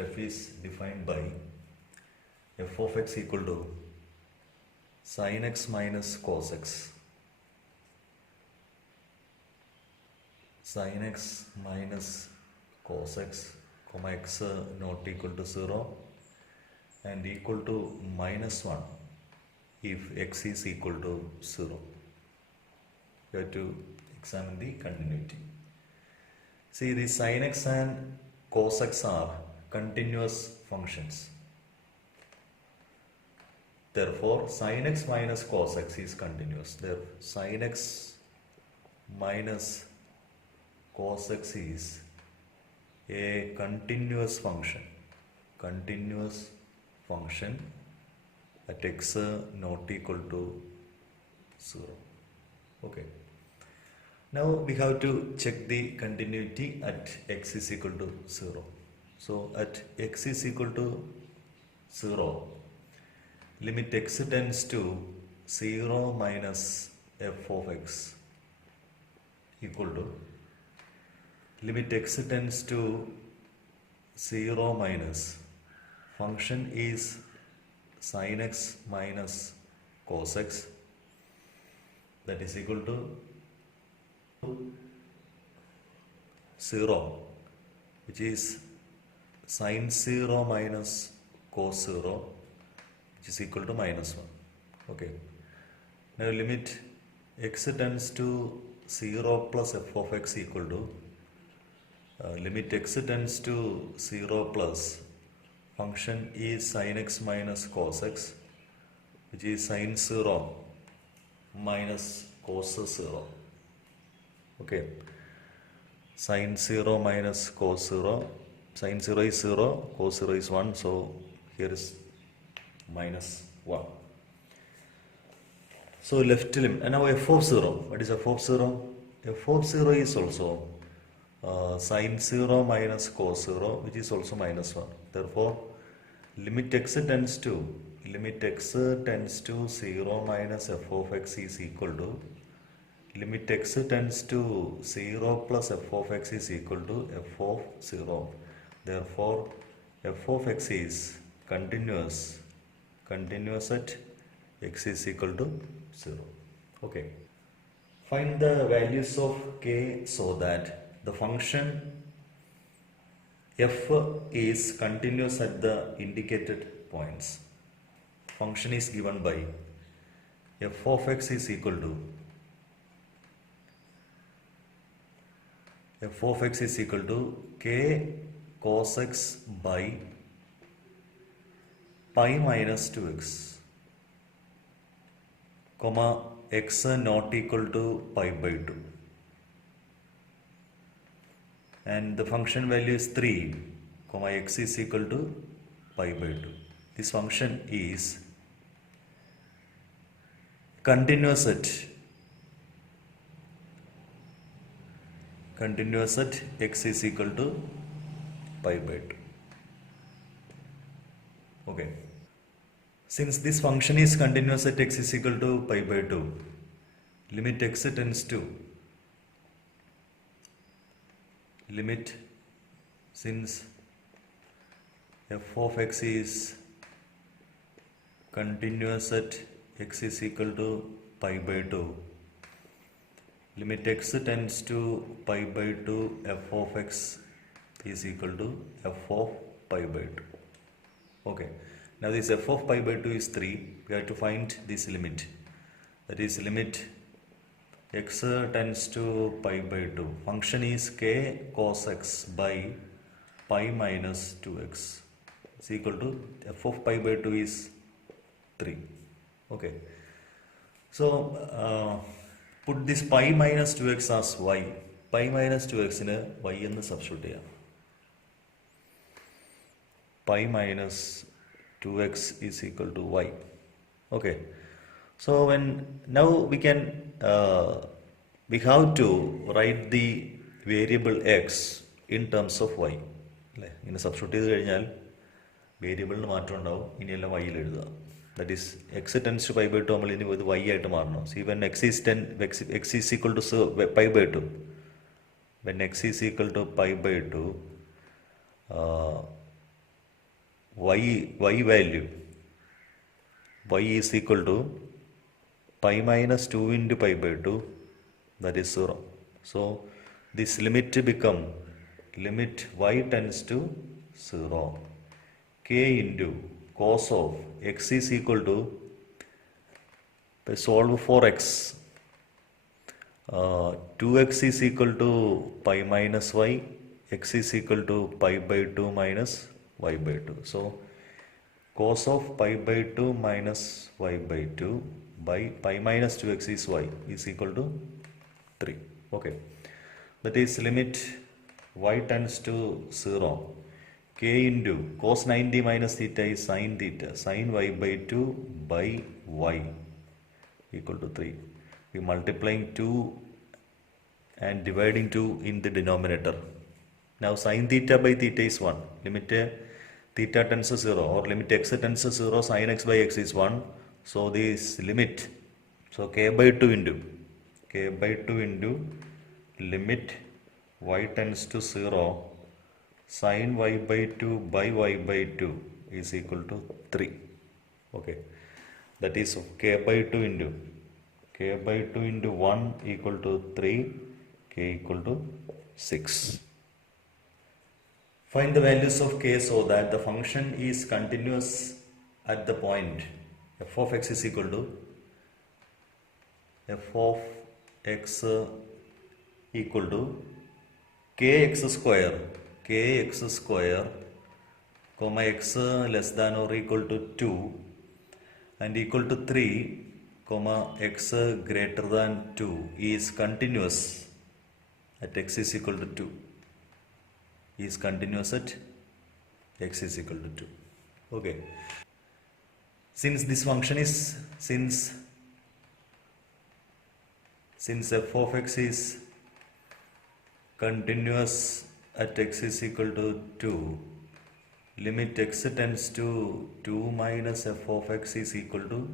where f is defined by f of x equal to sin x minus cos x, sin x minus cos x, comma x not equal to 0 and equal to minus 1 if x is equal to 0. You have to examine the continuity. See, the sin x and cos x are continuous functions. Therefore, sin x minus cos x is continuous. Therefore, sin x minus cos x is a continuous function. Continuous function at x not equal to 0. Okay. Now we have to check the continuity at x is equal to 0. So at x is equal to 0, limit x tends to 0 minus f of x equal to limit x tends to 0 minus function is sin x minus cos x, that is equal to 0, which is sin 0 minus cos 0, which is equal to minus 1. Okay. Now limit x tends to 0 plus f of x equal to limit x tends to 0 plus function is sin x minus cos x, which is sin 0 minus cos 0. Okay, sin 0 minus cos 0, sin 0 is 0, cos 0 is 1, so here is minus 1. So left limit, and now f of 0, what is f of 0? F of 0 is also sin 0 minus cos 0, which is also minus 1. Therefore, limit x tends to 0 minus f of x is equal to limit x tends to 0 plus f of x is equal to f of 0. Therefore, f of x is continuous at x is equal to 0. Okay. Find the values of k so that the function f is continuous at the indicated points. Function is given by f of x is equal to k cos x by pi minus 2x, comma x not equal to pi by 2, and the function value is 3, comma x is equal to pi by 2. This function is continuous at x is equal to pi by 2. Okay. Since this function is continuous at x is equal to pi by 2, limit x tends to since f of x is continuous at x is equal to pi by 2, limit x tends to pi by 2, f of x is equal to f of pi by 2. Okay. Now this f of pi by 2 is 3. We have to find this limit. That is limit x tends to pi by 2. Function is k cos x by pi minus 2x is equal to f of pi by 2 is 3. Okay. So put this pi minus 2x as y. Pi minus 2x in y എന്ന് substitute ചെയ്യാം. Pi minus 2x is equal to y. Okay. So now we have to write the variable x in terms of y. In substitute ചെയ്ത് കഴിഞ്ഞാൽ വേരിയബിളിന് മാറ്റം ഉണ്ടാവും, ഇനിയെല്ലാം y യിൽ എഴുതുക. That is x tends to pi by 2 നമ്മൾ ഇനി ഇത് y ആയിട്ട് മാറണം. See, when x is equal to pi by 2, when x is equal to pi by 2, y value, y is equal to pi minus 2 into pi by 2, that is 0. So this limit become limit y tends to 0. K into cos of x is equal to, solve for x, 2x is equal to pi minus y, x is equal to pi by 2 minus y by 2. So cos of pi by 2 minus y by 2 by pi minus 2x is y is equal to 3. Okay, that is limit y tends to 0. K into cos 90 minus theta is sin theta, sin y by 2 by y equal to 3. We multiplying 2 and dividing 2 in the denominator. Now sin theta by theta is 1. Limit theta tends to 0 or limit x tends to 0, sin x by x is 1. So this limit, so k by 2 into limit y tends to 0, sin y by 2 by y by 2 is equal to 3. Okay, that is k by 2 into 1 equal to 3, k equal to 6. Find the values of k so that the function is continuous at the point f of x is equal to f of x equal to kx square comma x less than or equal to 2 and equal to 3 comma x greater than 2 is continuous at x is equal to 2, is continuous at x is equal to 2. Okay, since this function is, since f of x is continuous at x is equal to 2, limit x tends to 2 minus f of x is equal to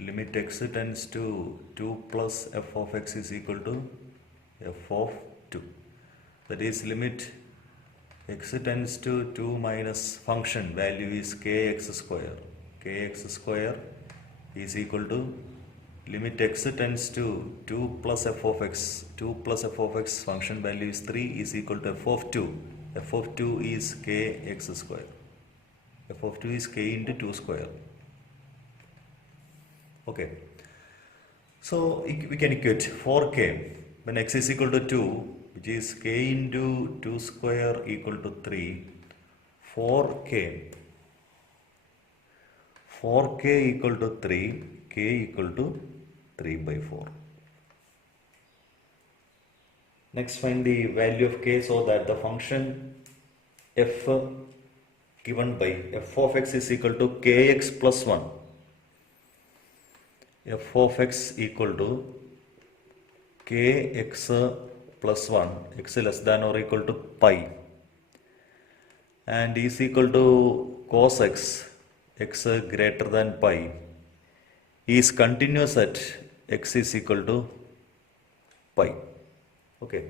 limit x tends to 2 plus f of x is equal to f of 2. That is limit x tends to 2 minus function value is kx square. Kx square is equal to limit x tends to 2 plus f of x. 2 plus f of x function value is 3 is equal to f of 2. F of 2 is kx square. F of 2 is k into 2 square. Okay, so we can equate 4k when x is equal to 2, which is k into 2 square equal to 3. 4k equal to 3, k equal to 3 by 4. Next, find the value of k so that the function f given by f of x is equal to kx plus 1. F of x equal to kx plus 1, x less than or equal to pi, and is equal to cos x, x greater than pi, is continuous at x is equal to pi. Okay,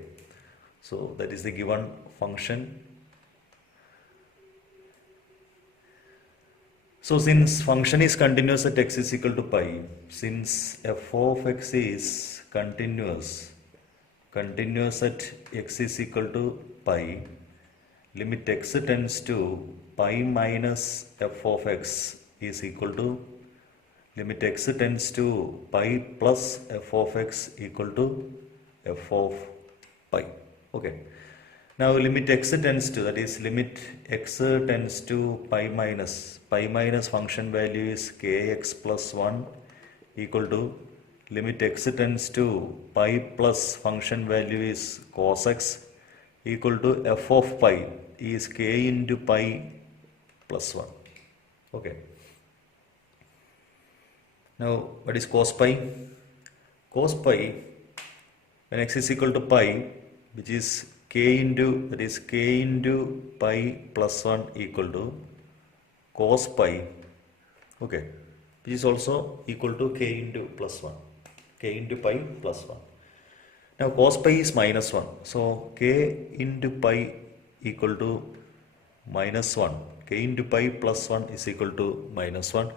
so that is the given function. So since function is continuous at x is equal to pi, since f of x is continuous at x is equal to pi, limit x tends to pi minus f of x is equal to limit x tends to pi plus f of x equal to f of pi. Okay. Now limit x tends to, that is limit x tends to pi minus function value is kx plus 1 equal to limit x tends to pi plus function value is cos x equal to f of pi is k into pi plus 1. Okay. Now what is cos pi? Cos pi when x is equal to pi, which is k into, that is k into pi plus 1 equal to cos pi, okay, which is also equal to k into plus 1, k into pi plus 1. Now cos pi is minus 1, so k into pi equal to minus 1 k into pi plus 1 is equal to minus 1,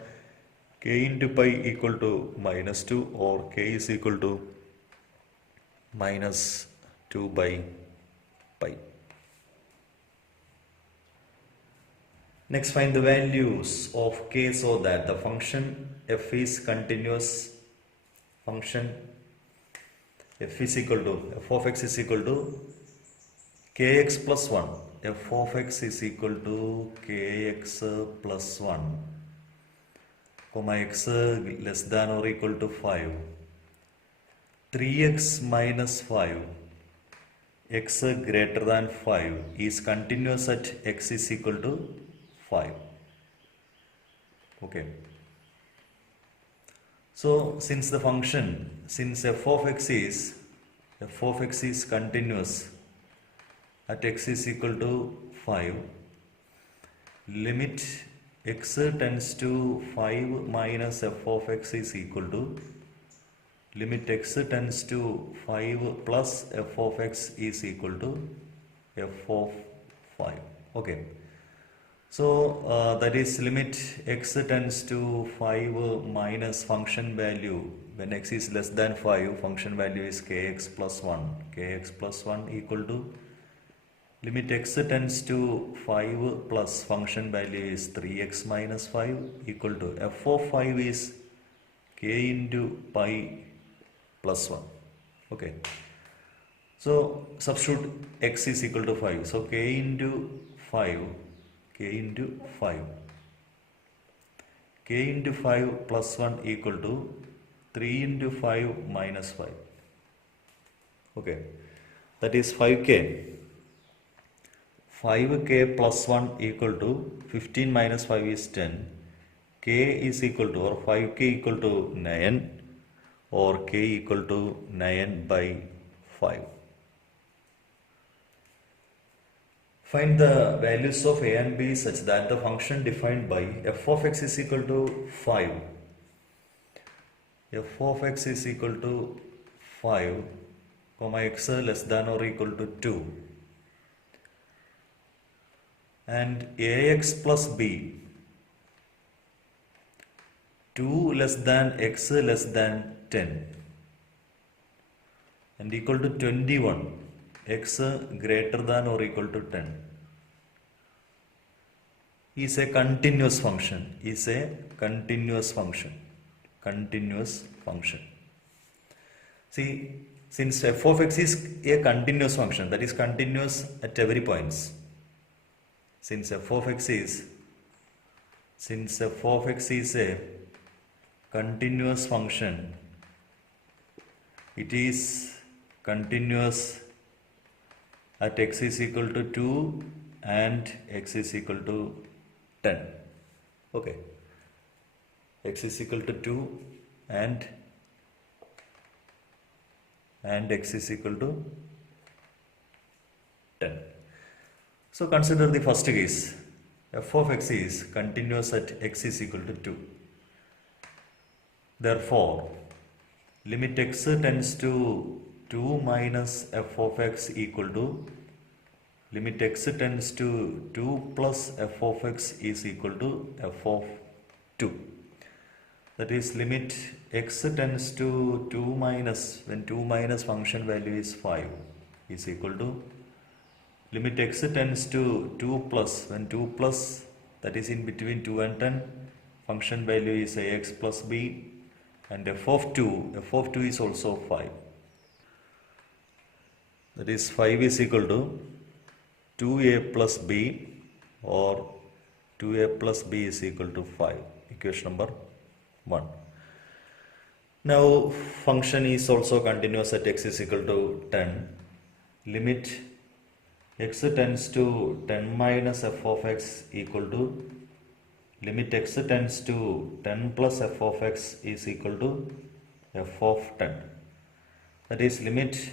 k into pi equal to minus 2, or k is equal to minus 2 by pi. Next, find the values of k so that the function f is continuous. Function f of x is equal to kx plus 1. F of x is equal to kx plus 1, comma x less than or equal to 5. 3x minus 5, x greater than 5 is continuous at x is equal to 5. Okay. So since f of x is continuous at x is equal to 5, limit x tends to 5 minus f of x is equal to limit x tends to 5 plus f of x is equal to f of 5. Okay. So that is limit x tends to 5 minus function value. When x is less than 5, function value is kx plus 1. Kx plus 1 equal to limit x tends to 5 plus function value is 3x minus 5 equal to f of 5 is k into pi plus 1. Okay. So substitute x is equal to 5. So k into 5 plus 1 equal to 3 into 5 minus 5. Okay. That is 5k. 5k plus 1 equal to 15 minus 5 is 10. K is equal to, or 5k equal to 9, or k equal to 9 by 5. Find the values of a and b such that the function defined by f of x is equal to 5. F of x is equal to 5, comma x less than or equal to 2. And ax plus b, 2 less than x less than 10 and equal to 21, x greater than or equal to 10 is a continuous function, continuous function. See, since f of x is a continuous function, that is continuous at every points. Since f of x is a continuous function, it is continuous at x is equal to 2 and x is equal to 10. Okay. X is equal to 2 and x is equal to 10. So consider the first case. F of x is continuous at x is equal to 2. Therefore, limit x tends to 2 minus f of x equal to limit x tends to 2 plus f of x is equal to f of 2. That is, limit x tends to 2 minus, when 2 minus function value is 5, is equal to limit x tends to 2 plus, when 2 plus, that is in between 2 and 10, function value is ax plus b, and f of 2 is also 5. That is, 5 is equal to 2a plus b, or 2a plus b is equal to 5. Equation number 1. Now function is also continuous at x is equal to 10. Limit x tends to 10 minus f of x equal to limit x tends to 10 plus f of x is equal to f of 10. That is, limit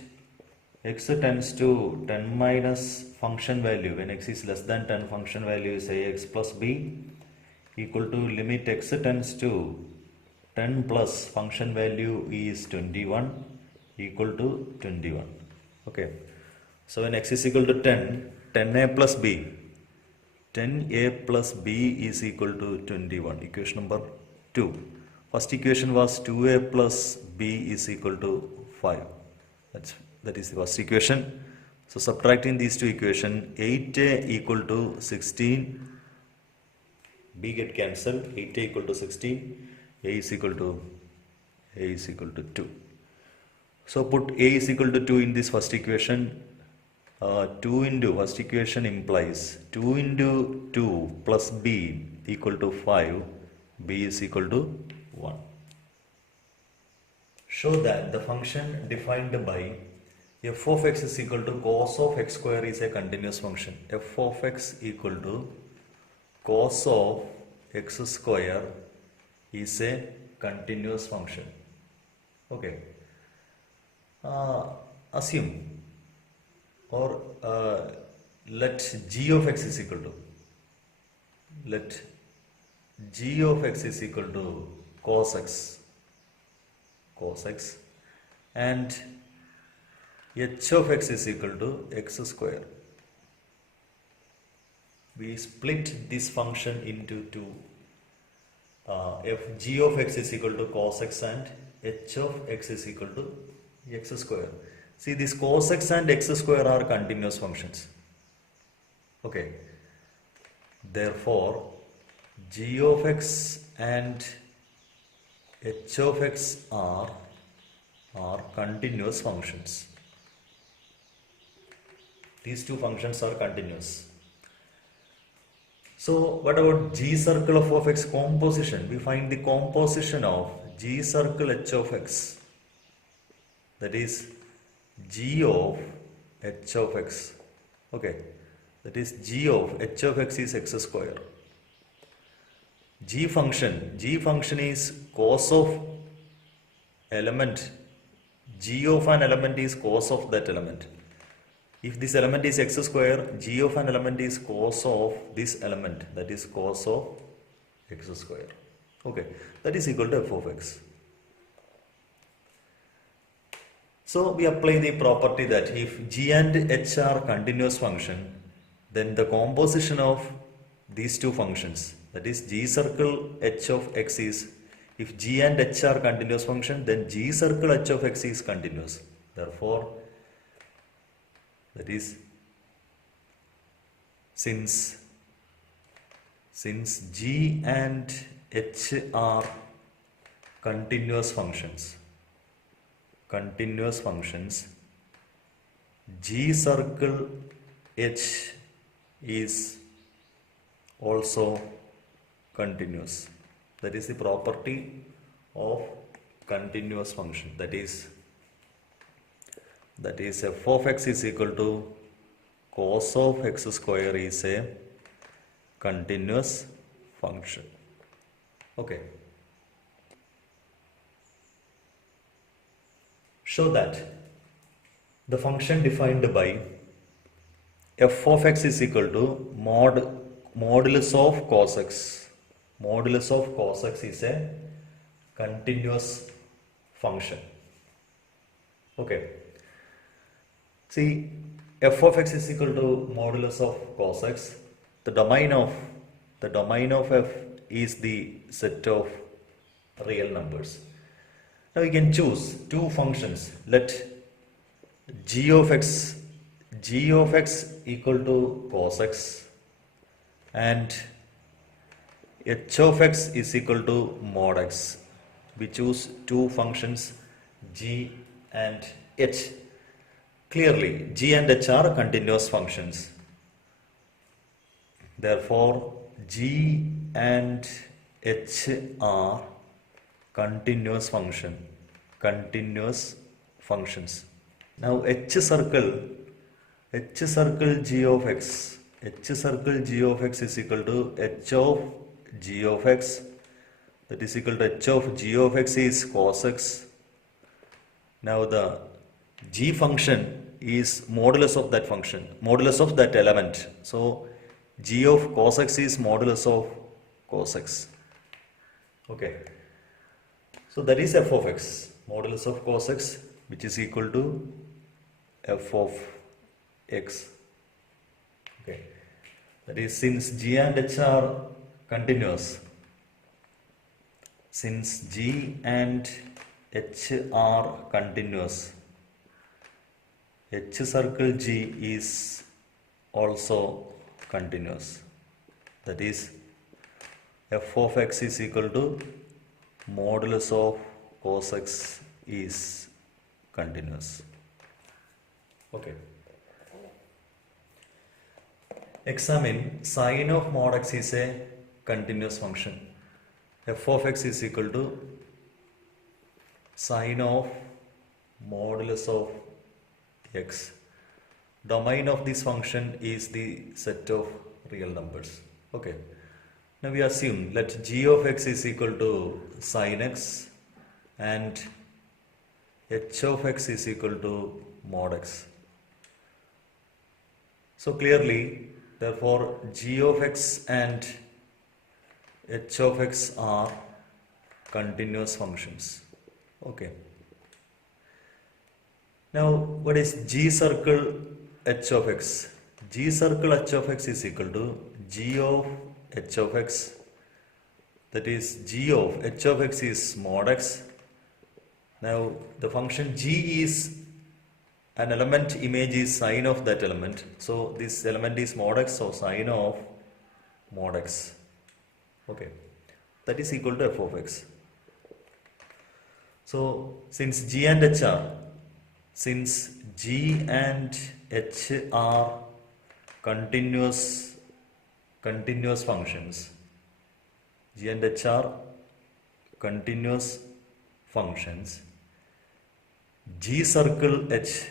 x tends to 10 minus function value, when x is less than 10, function value is ax plus b, equal to limit x tends to 10 plus function value is 21, equal to 21. Okay. So when x is equal to 10, 10a plus b, 10a plus b is equal to 21. Equation number 2. First equation was 2a plus b is equal to 5. That is the first equation. So subtracting these two equations, 8a equal to 16, b get cancelled, 8a equal to 16, a is equal to 2. So put a is equal to 2 in this first equation. 2 into first equation implies 2 into 2 plus b equal to 5, b is equal to 1. Show that the function defined by f of x is equal to cos of x square is a continuous function. F of x equal to cos of x square is a continuous function. Okay. Assume or let g of x is equal to cos x and h of x is equal to x square. We split this function into two. F g of x is equal to cos x and h of x is equal to x square. See, this cos x and x square are continuous functions. Okay. Therefore, g of x and h of x are continuous functions. These two functions are continuous. So what about g circle of x composition? We find the composition of g circle h of x. That is g of h of x. Okay. That is g of h of x is x square. G function is cos of element. G of an element is cos of that element. If this element is x square, g of an element is cos of this element, that is cos of x square. Okay, that is equal to f of x. So we apply the property that if g and h are continuous function, then the composition of these two functions, that is g circle h of x is, if g and h are continuous function, then g circle h of x is continuous. Therefore, that is, since g and h are continuous functions, g circle h is also continuous. That is the property of continuous function. That is f of x is equal to cos of x square is a continuous function. Okay. Show that the function defined by f of x is equal to modulus of cos x. Modulus of cos x is a continuous function. Okay. See, f of x is equal to modulus of cos x. The domain of f is the set of real numbers. Now we can choose two functions. Let g of x equal to cos x and h of x is equal to mod x. We choose two functions g and h. Clearly, g and h are continuous functions. Therefore, g and h are continuous functions. Now, h circle g of x is equal to h of g of x. That is equal to h of g of x is cos x. Now, the g function is modulus of that function, modulus of that element. So, g of cos x is modulus of cos x. Okay. So, that is f of x, modulus of cos x, which is equal to f of x. Okay. That is, since G and H are continuous, since G and H are continuous, H circle G is also continuous. That is, f of x is equal to modulus of cos x is continuous. Okay. Examine sine of mod x is a continuous function. F of x is equal to sine of modulus of x. Domain of this function is the set of real numbers. Okay. Now we assume let g of x is equal to sine x and h of x is equal to mod x. So clearly, therefore, g of x and h of x are continuous functions. Okay. Now, what is g circle h of x? G circle h of x is equal to g of h of x. That is, g of h of x is mod x. Now, the function g is an element, image is sine of that element. So, this element is mod x, so sine of mod x. Okay. That is equal to f of x. So, since g and h are continuous functions, g and h are continuous functions, g circle h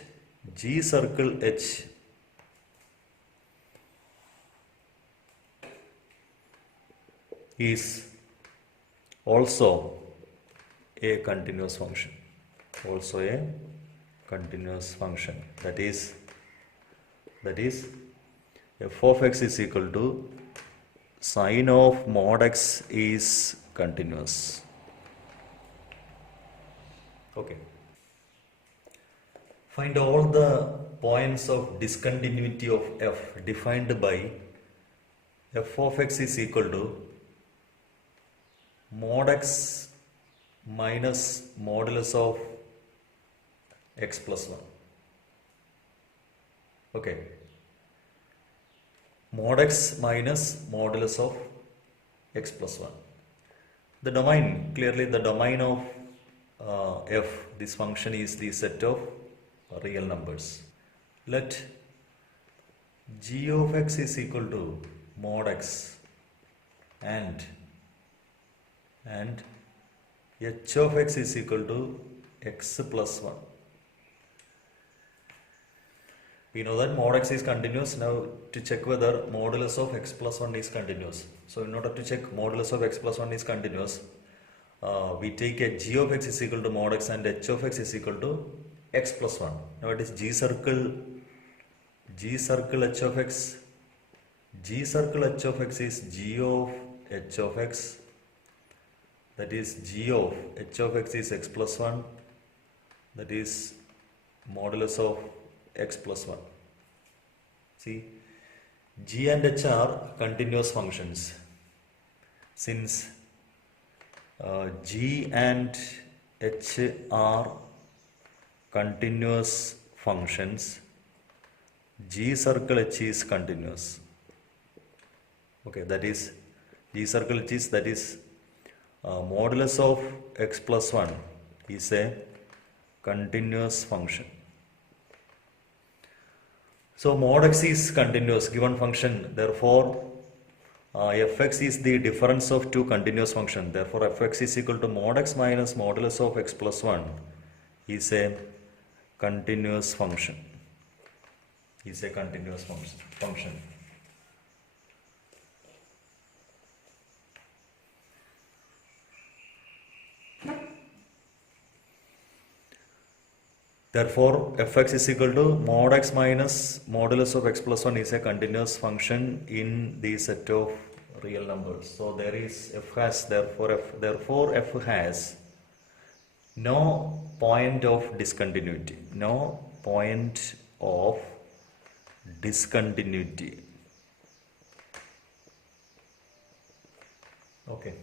is also a continuous function. Also a continuous function. That is f of x is equal to sine of mod x is continuous. Okay. Find all the points of discontinuity of f defined by f of x is equal to mod x minus modulus of x plus 1. Okay. Mod x minus modulus of x plus 1. The domain, clearly the domain of f, this function is the set of real numbers. Let g of x is equal to mod x and h of x is equal to x plus 1. We know that mod x is continuous. Now to check whether modulus of x plus 1 is continuous. So in order to check modulus of x plus 1 is continuous, we take a g of x is equal to mod x and h of x is equal to x plus 1. Now it is g circle h of x. G circle h of x is g of h of x. That is, g of h of x is x plus 1. That is modulus of x plus 1. See, g and h are continuous functions. Since g and h are continuous functions, g circle h is continuous. Okay, that is g circle h is, that is modulus of x plus 1 is a continuous function. So mod x is continuous given function, therefore fx is the difference of two continuous functions. Therefore fx is equal to mod x minus modulus of x plus 1 is a continuous function. Therefore, fx is equal to mod x minus modulus of x plus 1 is a continuous function in the set of real numbers. So there is f has, therefore f has no point of discontinuity. No point of discontinuity. Okay.